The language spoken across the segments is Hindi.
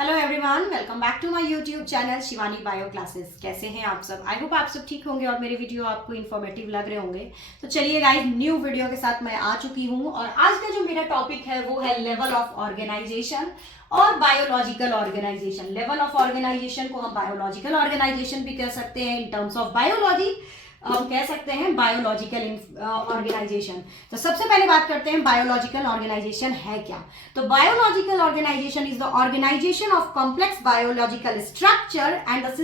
Hello everyone, welcome back to my YouTube channel Shivani bio classes. कैसे हैं आप सब? आई होप आप सब ठीक होंगे और मेरे वीडियो आपको इन्फॉर्मेटिव लग रहे होंगे। तो चलिए गाइस, न्यू वीडियो के साथ मैं आ चुकी हूं और आज का जो मेरा टॉपिक है वो है लेवल ऑफ ऑर्गेनाइजेशन और biological organization. Level of organization को हम बायोलॉजिकल ऑर्गेनाइजेशन भी कह सकते हैं। इन टर्म्स ऑफ बायोलॉजी हम कह सकते हैं बायोलॉजिकल ऑर्गेनाइजेशन। तो सबसे पहले बात करते हैं बायोलॉजिकल ऑर्गेनाइजेशन है क्या। तो biological organization is the organization of complex biological structure and the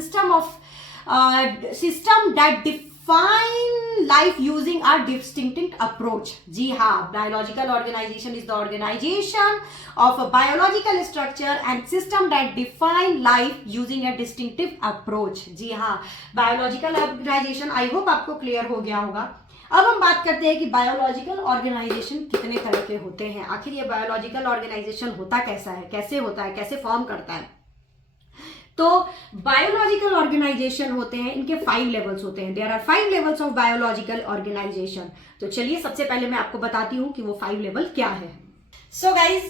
system that define life using a distinct approach. जी हाँ, biological organization is the organization of a biological structure and system that define life using a distinctive approach। जी हाँ, बायोलॉजिकल ऑर्गेनाइजेशन आई होप आपको क्लियर हो गया होगा। अब हम बात करते हैं कि बायोलॉजिकल ऑर्गेनाइजेशन कितने तरह के होते हैं। आखिर ये बायोलॉजिकल ऑर्गेनाइजेशन होता कैसा है, कैसे होता है, कैसे फॉर्म करता है। तो बायोलॉजिकल ऑर्गेनाइजेशन होते हैं, इनके 5 लेवल्स होते हैं। There are 5 levels of biological organization. तो चलिए सबसे पहले मैं आपको बताती हूँ कि वो 5 लेवल क्या है। So guys,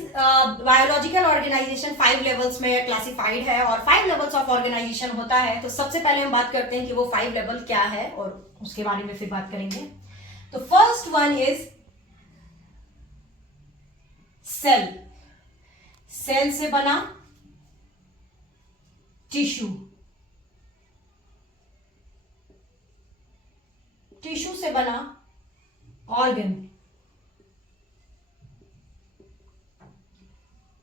biological organization 5 levels में क्लासिफाइड है और 5 लेवल्स ऑफ ऑर्गेनाइजेशन होता है। तो सबसे पहले हम बात करते हैं कि वो 5 लेवल क्या है और उसके बारे में फिर बात करेंगे। तो first one is cell. Cell से बना टिश्यू, टिश्यू से बना ऑर्गन,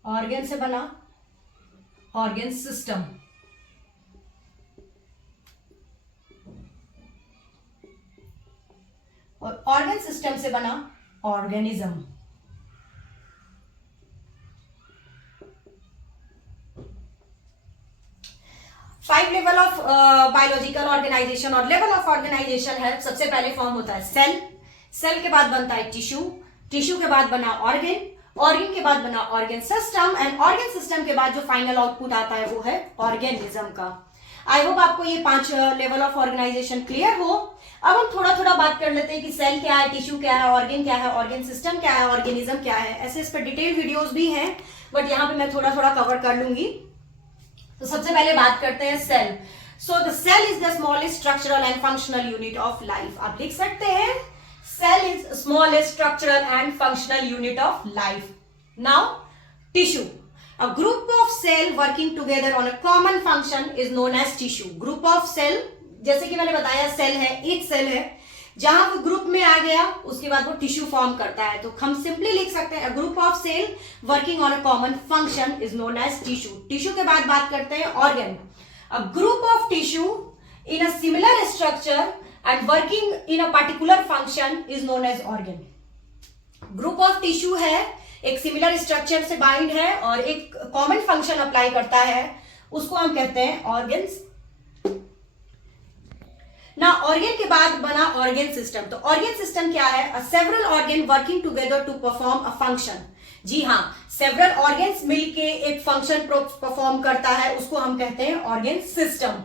ऑर्गन से बना ऑर्गन सिस्टम, और ऑर्गन सिस्टम से बना organism. Five level of biological organization और लेवल ऑफ ऑर्गेनाइजेशन है। सबसे पहले फॉर्म होता है सेल, सेल के बाद बनता है टिश्यू, टिश्यू के बाद बना ऑर्गन, ऑर्गन के बाद बना organ system and organ system के बाद जो फाइनल आउटपुट आता है वो है ऑर्गेनिज्म का। आई होप आपको ये 5 लेवल ऑफ ऑर्गेनाइजेशन क्लियर हो। अब हम थोड़ा थोड़ा बात कर लेते हैं कि सेल क्या है, टिश्यू क्या है, ऑर्गन क्या है, ऑर्गन सिस्टम क्या है, ऑर्गेनिज्म क्या है। ऐसे इस पर डिटेल वीडियोस भी हैं, बट यहाँ पे मैं थोड़ा थोड़ा कवर कर लूंगी। तो सबसे पहले बात करते हैं cell. So the cell is the smallest structural and functional unit of life. आप लिख सकते हैं cell is smallest structural and functional unit of life. Now, tissue. A group of cell working together on a common function is known as tissue. Group of cell, जैसे कि मैंने बताया सेल है, एक सेल है, जहां वो ग्रुप में आ गया उसके बाद वो टिश्यू फॉर्म करता है। तो हम सिंपली लिख सकते हैं group of cell working on a common function is known as tissue. Tissue के बाद बात करते हैं organ. A group of tissue in a similar structure and working in a particular function is known as organ. Group of tissue है, एक सिमिलर स्ट्रक्चर से बाइंड है और एक कॉमन फंक्शन अप्लाई करता है, उसको हम कहते हैं ऑर्गन्स। ना ऑर्गन के बाद बना ऑर्गन सिस्टम। तो ऑर्गन सिस्टम क्या है? Several organ working together to perform a function. जी हाँ, सेवरल ऑर्गन्स मिलके एक फंक्शन परफॉर्म करता है, उसको हम कहते हैं ऑर्गन सिस्टम।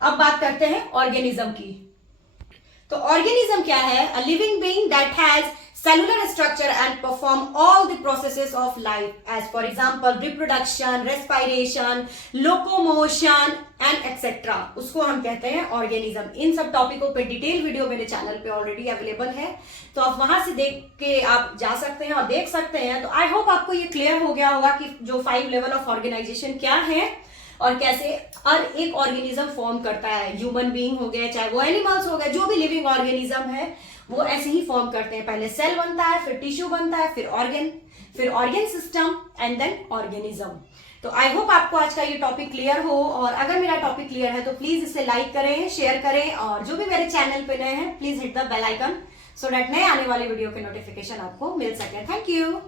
अब बात करते हैं ऑर्गेनिज्म की। तो ऑर्गेनिज्म क्या है? A living being that has cellular structure and perform all the processes of life as for example reproduction, respiration, locomotion and etcetera, उसको हम कहते हैं ऑर्गेनिज्म। इन सब टॉपिकों पे डिटेल वीडियो मेरे चैनल पे ऑलरेडी अवेलेबल है, तो आप वहां से देख के आप जा सकते हैं और देख सकते हैं। तो आई होप आपको ये क्लियर हो गया होगा कि जो 5 लेवल ऑफ ऑर्गेनाइजेशन क्या है और कैसे हर एक ऑर्गेनिज्म फॉर्म करता है। ह्यूमन बीइंग हो गए, चाहे वो एनिमल्स हो गए, जो भी लिविंग ऑर्गेनिज्म है वो ऐसे ही फॉर्म करते हैं। पहले सेल बनता है, फिर टिश्यू बनता है, फिर organ system and then organism. तो आई होप आपको आज का ये टॉपिक क्लियर हो, और अगर मेरा टॉपिक क्लियर है तो प्लीज इसे लाइक करें, शेयर करें, और जो भी मेरे चैनल पे नए हैं please hit the bell icon so that नए आने वाले वीडियो के नोटिफिकेशन आपको मिल सके। Thank you.